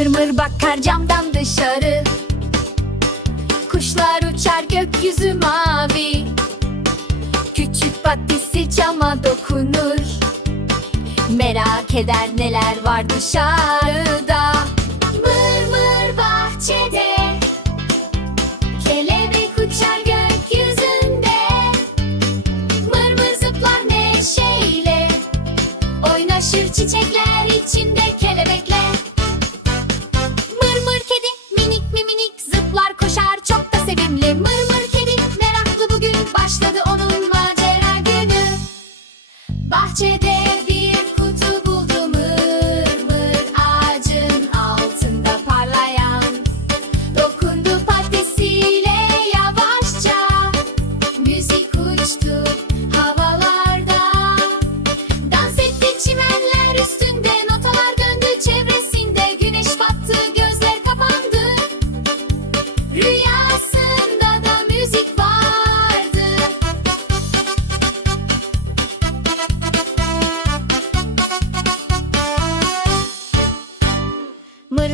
Mır mır bakar camdan dışarı. Kuşlar uçar gökyüzü mavi. Küçük patisi cama dokunur. Merak eder neler var dışarıda. Mır mır bahçede. Kelebek uçar gökyüzünde. Mır mır zıplar neşeyle. Oynaşır çiçekler içinde kelebek Bahçede bir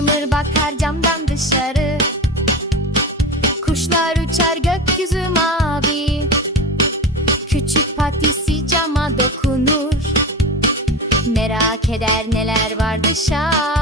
Mır bakar camdan dışarı. Kuşlar uçar gökyüzü mavi. Küçük patisi cama dokunur. Merak eder neler var dışarıda